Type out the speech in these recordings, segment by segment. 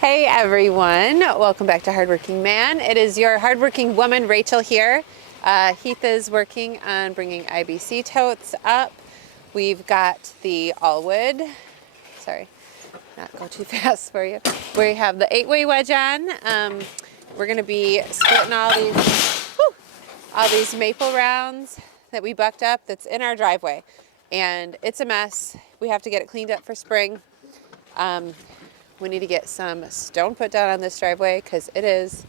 Hey everyone, welcome back to Hardworking Man. It is your hardworking woman, Rachel here. Heath is working on bringing IBC totes up. We've got the all wood, sorry, not go too fast for you. We have the 8-way wedge on. We're gonna be splitting all these maple rounds that we bucked up that's in our driveway. And it's a mess. We have to get it cleaned up for spring. We need to get some stone put down on this driveway because it's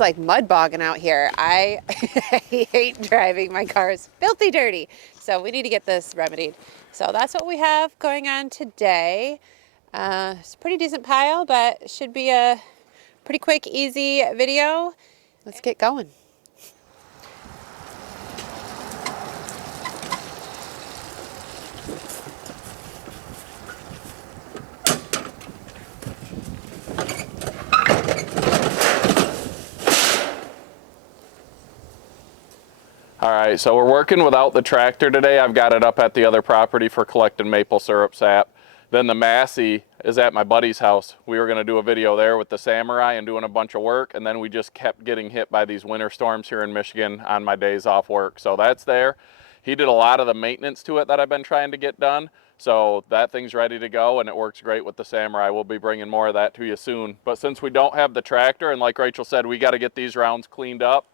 like mud bogging out here. I hate driving. My car is filthy dirty. So we need to get this remedied. So that's what we have going on today. It's a pretty decent pile, but should be a pretty quick, easy video. Let's get going. All right, so we're working without the tractor today. I've got it up at the other property for collecting maple syrup sap. Then the Massey is at my buddy's house. We were gonna do a video there with the Samurai and doing a bunch of work, and then we just kept getting hit by these winter storms here in Michigan on my days off work. So that's there. He did a lot of the maintenance to it that I've been trying to get done. So that thing's ready to go, and it works great with the Samurai. We'll be bringing more of that to you soon. But since we don't have the tractor, and like Rachel said, we gotta get these rounds cleaned up,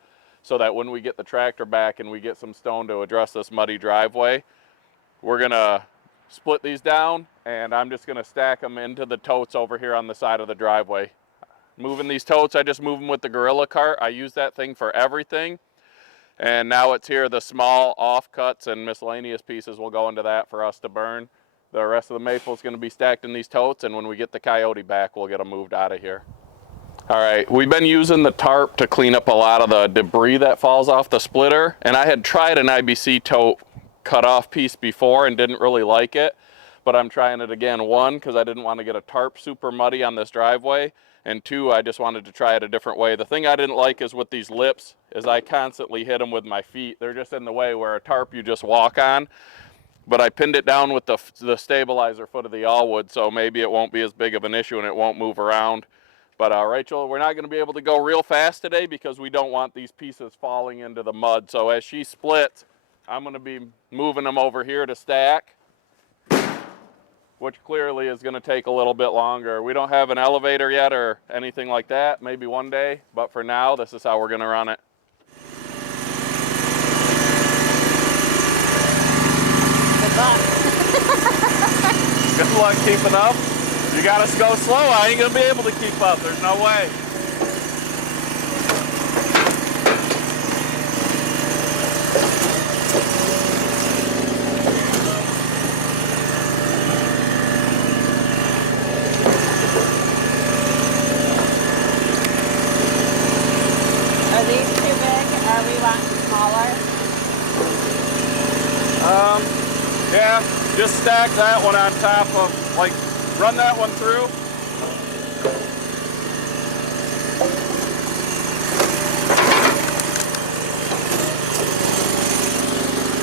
so that when we get the tractor back and we get some stone to address this muddy driveway, we're gonna split these down and I'm just gonna stack them into the totes over here on the side of the driveway. Moving these totes, I just move them with the gorilla cart. I use that thing for everything. And now it's here, the small offcuts and miscellaneous pieces will go into that for us to burn. The rest of the maple is gonna be stacked in these totes, and when we get the coyote back, we'll get them moved out of here. All right, we've been using the tarp to clean up a lot of the debris that falls off the splitter, and I had tried an IBC tote cut-off piece before and didn't really like it, but I'm trying it again. One, because I didn't want to get a tarp super muddy on this driveway, and two, I just wanted to try it a different way. The thing I didn't like is with these lips, is I constantly hit them with my feet. They're just in the way, where a tarp you just walk on, but I pinned it down with the stabilizer foot of the all wood, so maybe it won't be as big of an issue and it won't move around. But Rachel, we're not going to be able to go real fast today because we don't want these pieces falling into the mud. So as she splits, I'm going to be moving them over here to stack, which clearly is going to take a little bit longer. We don't have an elevator yet or anything like that, maybe one day, but for now, this is how we're going to run it. Good luck. Good luck keeping up. You gotta go slow. I ain't gonna be able to keep up. There's no way. Are these too big? Are we wanting smaller? Yeah, just stack that one on top of, like, run that one through.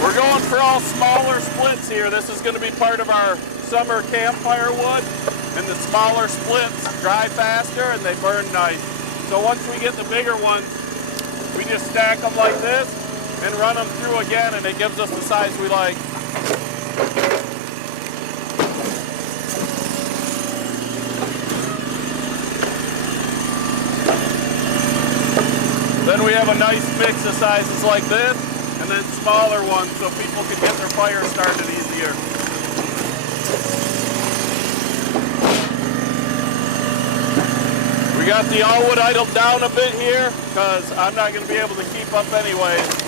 We're going for all smaller splits here. This is going to be part of our summer campfire wood, and the smaller splits dry faster and they burn nice. So once we get the bigger ones, we just stack them like this and run them through again, and it gives us the size we like. Then we have a nice mix of sizes like this, and then smaller ones so people can get their fire started easier. We got the all wood idled down a bit here because I'm not going to be able to keep up anyways.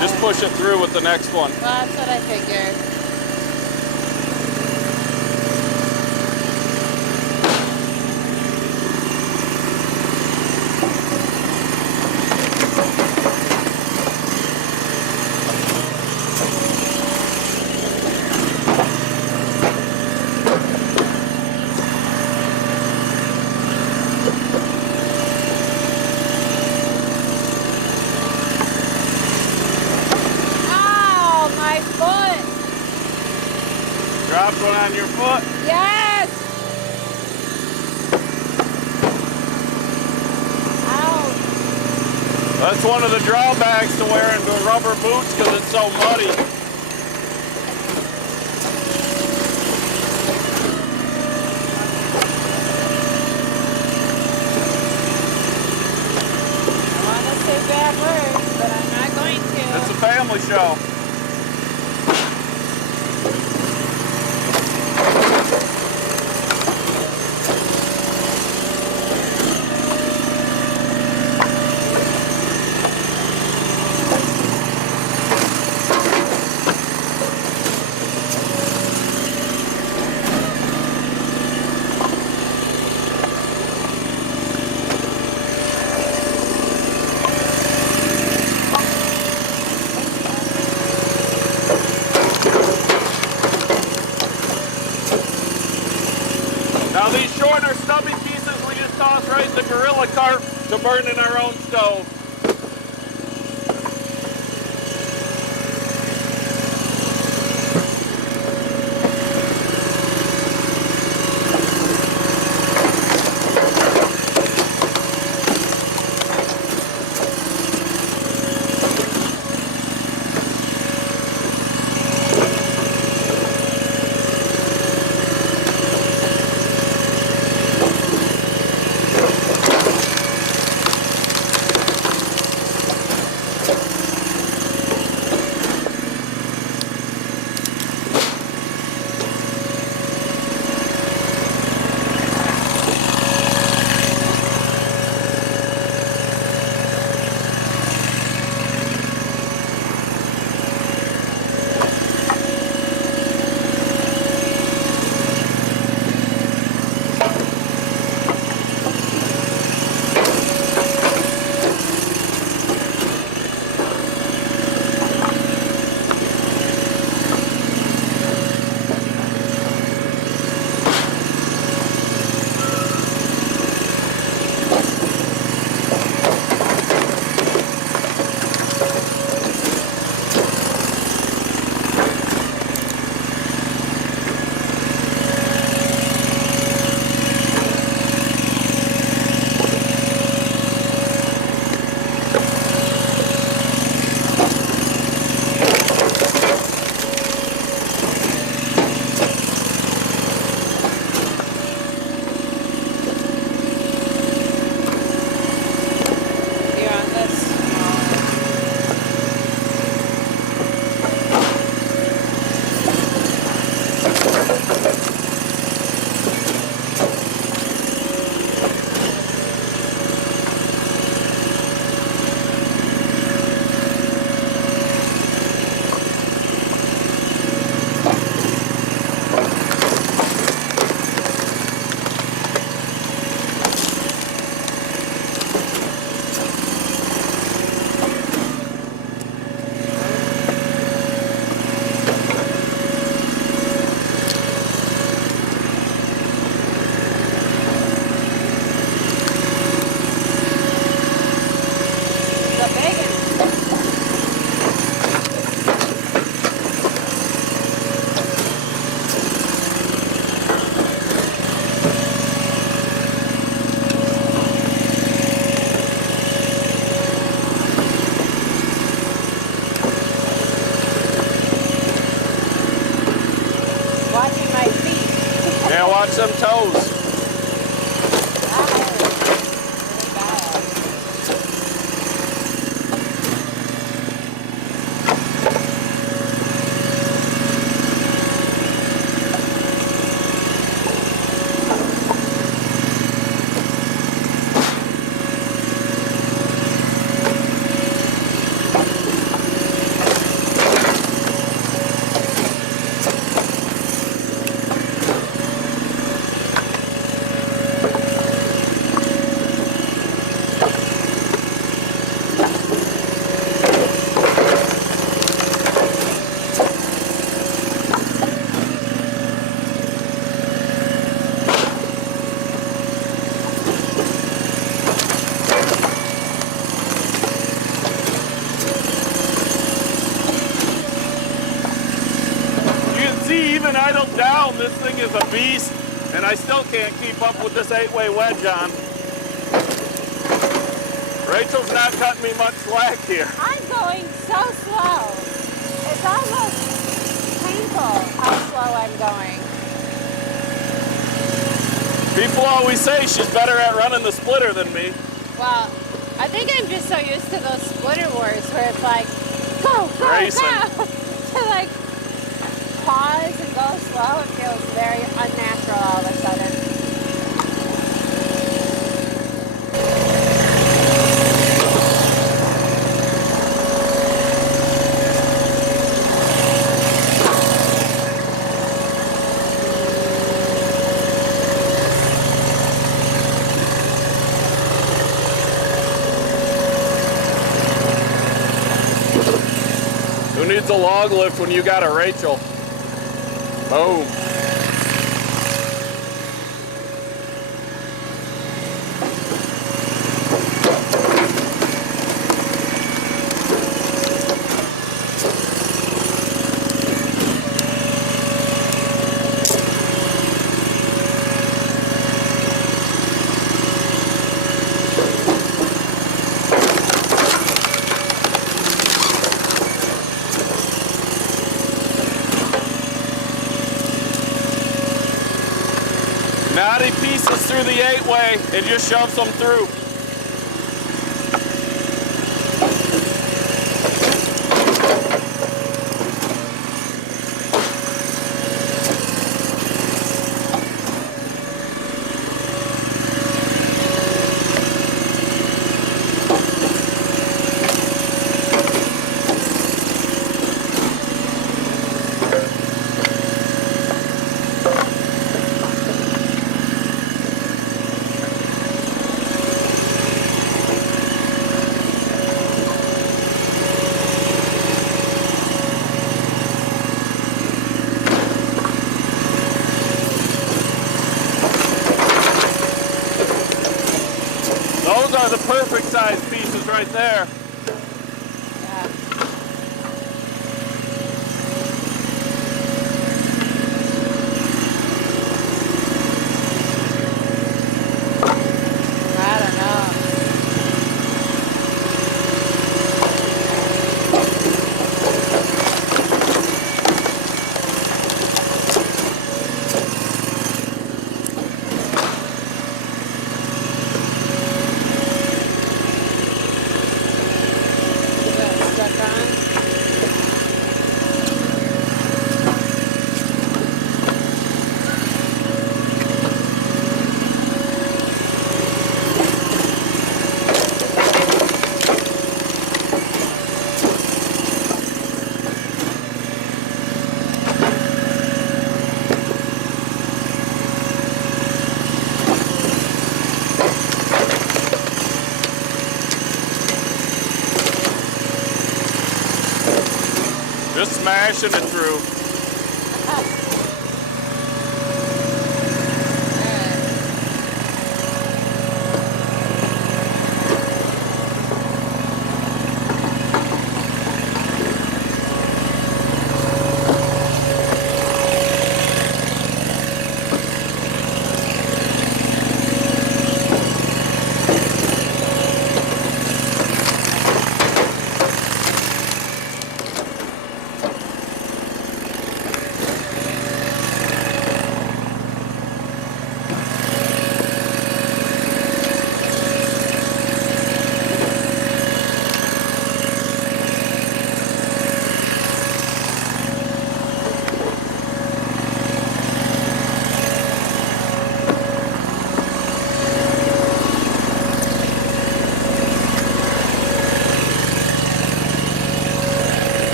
Just push it through with the next one. Well, that's what I figured. dropped one on your foot? Yes! Ouch. That's one of the drawbacks to wearing the rubber boots because it's so muddy. I want to say bad words, but I'm not going to. It's a family show. Now these shorter stubby pieces we just toss right in the gorilla cart to burn in our own stove. Yeah, watch them toes. been idled down. This thing is a beast, and I still can't keep up with this 8-way wedge on. Rachel's not cutting me much slack here. I'm going so slow. It's almost painful how slow I'm going. People always say she's better at running the splitter than me. Well, I think I'm just so used to those splitter wars where it's like, go, go, Racing. go. To like pause and go slow, it feels very unnatural all of a sudden. Who needs a log lift when you got a Rachel? Boom. Knotty pieces through the 8-way, it just shoves them through. Those are the perfect size pieces right there. Yeah. I don't know. Is that stuck on? Just smashing it through.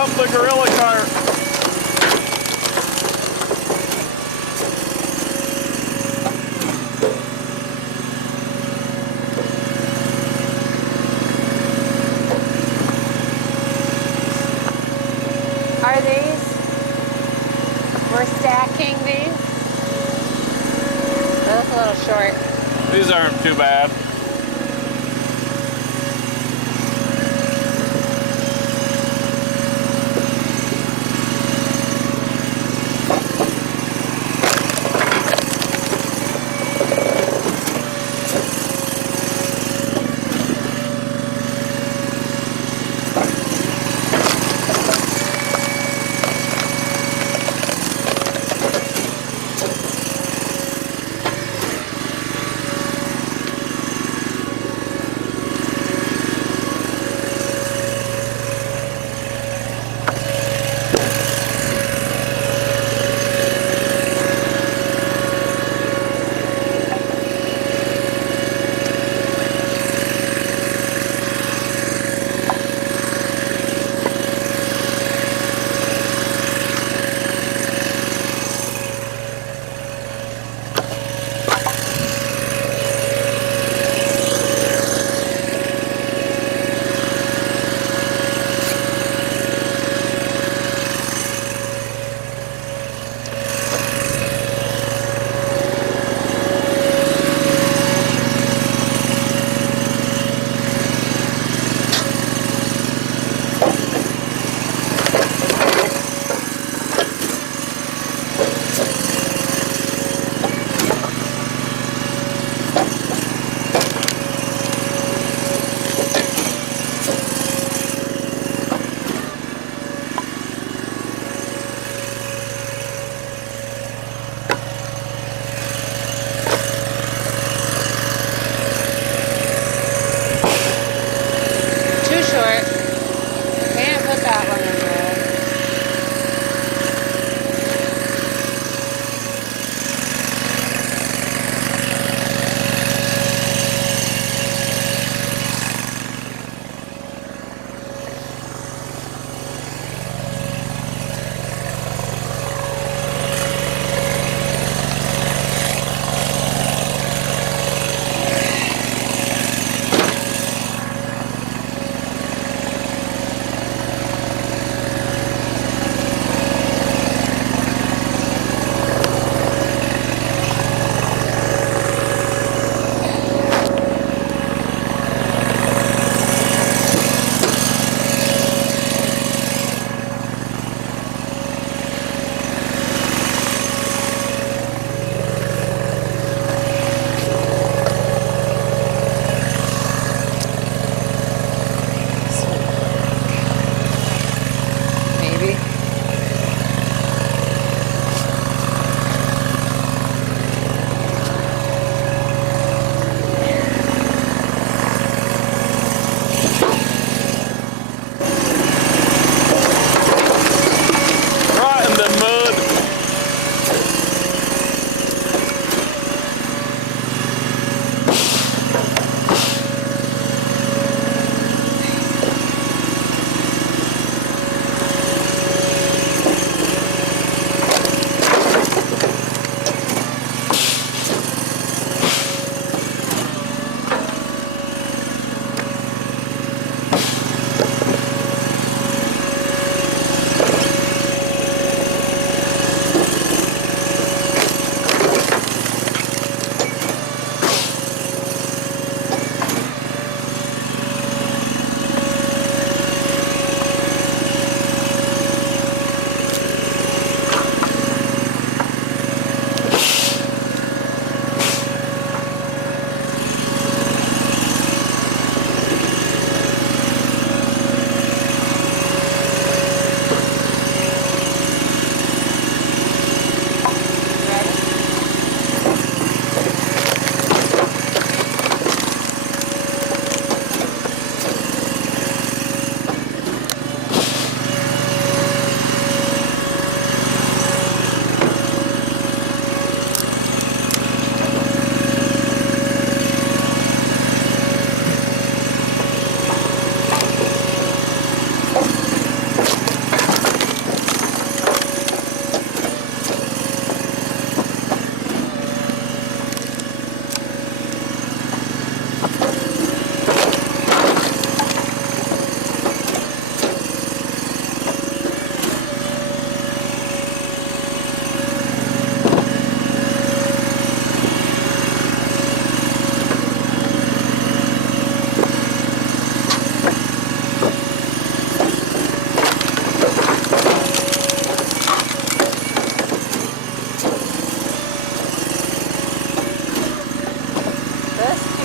up the gorilla cart. Are these? We're stacking these. They look a little short. These aren't too bad.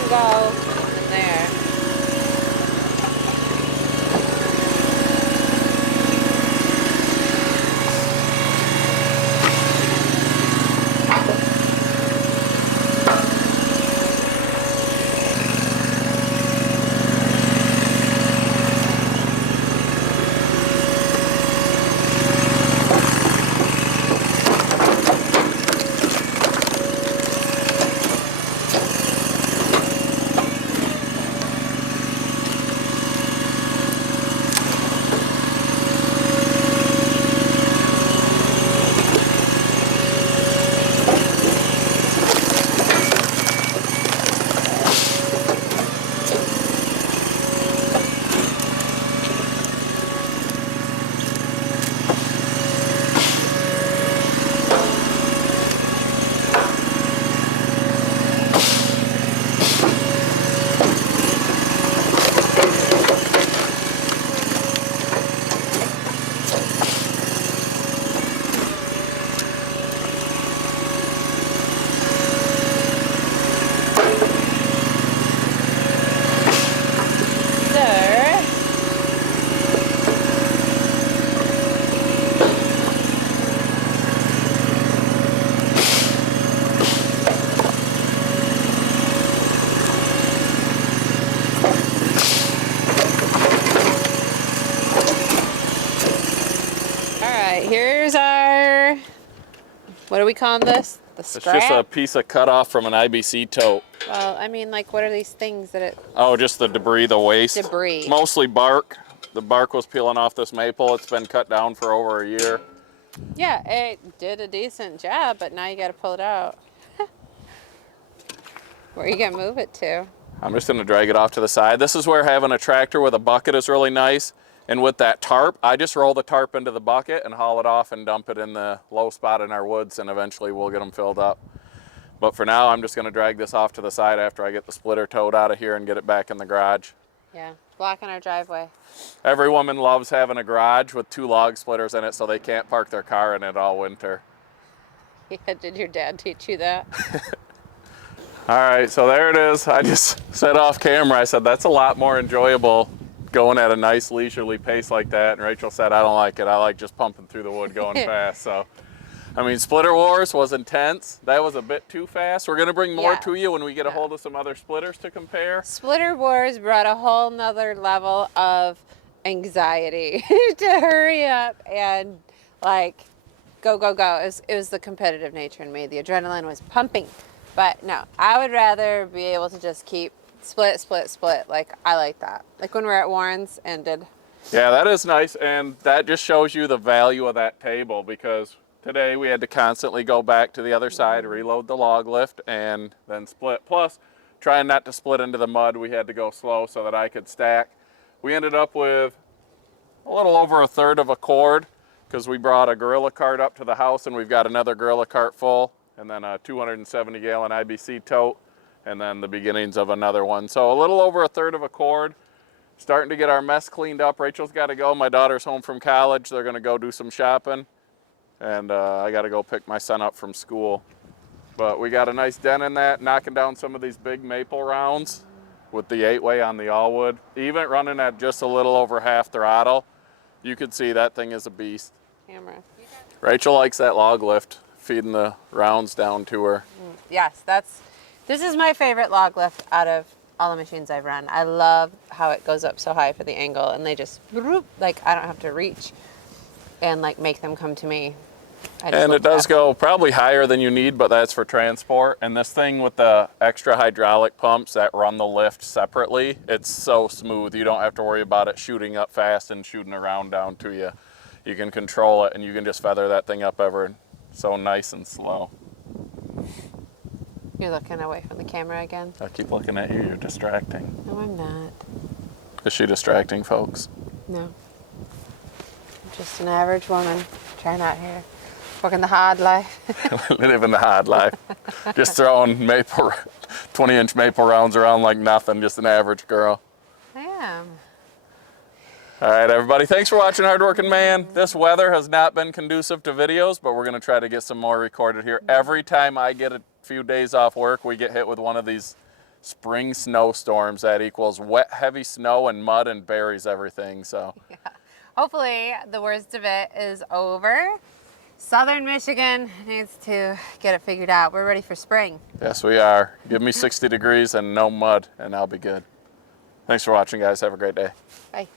Go in there. Here's our, what are we calling this? The scrap? It's just a piece of cut off from an IBC tote. Well, I mean, like, what are these things that it... Oh, just the debris, the waste. Debris. Mostly bark. The bark was peeling off this maple. It's been cut down for over a year. Yeah, it did a decent job, but now you got to pull it out. Where are you going to move it to? I'm just going to drag it off to the side. This is where having a tractor with a bucket is really nice. And with that tarp, I just roll the tarp into the bucket and haul it off and dump it in the low spot in our woods, and eventually we'll get them filled up. But for now, I'm just going to drag this off to the side after I get the splitter towed out of here and get it back in the garage. Yeah, blocking our driveway. Every woman loves having a garage with 2 log splitters in it so they can't park their car in it all winter. Yeah, did your dad teach you that? All right, so there it is. I just said off camera, I said that's a lot more enjoyable going at a nice leisurely pace like that. And Rachel said, I don't like it. I like just pumping through the wood going fast. So, I mean, Splitter Wars was intense. That was a bit too fast. We're going to bring more to you when we get a hold of some other splitters to compare. Splitter Wars brought a whole nother level of anxiety to hurry up and like go, go, go. It was the competitive nature in me. The adrenaline was pumping. But no, I would rather be able to just keep split, split, split. Like, I like that. Like when we're at Warren's and did. Yeah, that is nice. And that just shows you the value of that table, because today we had to constantly go back to the other side, reload the log lift, and then split. Plus, trying not to split into the mud, we had to go slow so that I could stack. We ended up with a little over 1/3 of a cord because we brought a gorilla cart up to the house, and we've got another gorilla cart full, and then a 270-gallon IBC tote, and then the beginnings of another one. So a little over 1/3 of a cord. Starting to get our mess cleaned up. Rachel's got to go. My daughter's home from college. They're going to go do some shopping. And I got to go pick my son up from school. But we got a nice dent in that, knocking down some of these big maple rounds with the 8-way on the all-wood. Even running at just a little over half throttle, you could see that thing is a beast. Camera. Rachel likes that log lift, feeding the rounds down to her. Yes, this is my favorite log lift out of all the machines I've run. I love how it goes up so high for the angle, and they just, like, I don't have to reach and like make them come to me. And it does go probably higher than you need, but that's for transport. And this thing with the extra hydraulic pumps that run the lift separately, it's so smooth. You don't have to worry about it shooting up fast and shooting around down to you. You can control it, and you can just feather that thing up ever so nice and slow. You're looking away from the camera again. I keep looking at you. You're distracting. No, I'm not. Is she distracting, folks? No. I'm just an average woman trying out here, working the hard life. Living the hard life. Just throwing 20-inch maple rounds around like nothing. Just an average girl. I am. All right, everybody. Thanks for watching Hardworking Man. This weather has not been conducive to videos, but we're going to try to get some more recorded here. Every time I get a few days off work, we get hit with one of these spring snowstorms that equals wet, heavy snow and mud and buries everything. So Yeah. Hopefully the worst of it is over. Southern Michigan needs to get it figured out. We're ready for spring. yes, we are. Give me 60 degrees and no mud, and I'll be good. Thanks for watching, guys. Have a great day. Bye.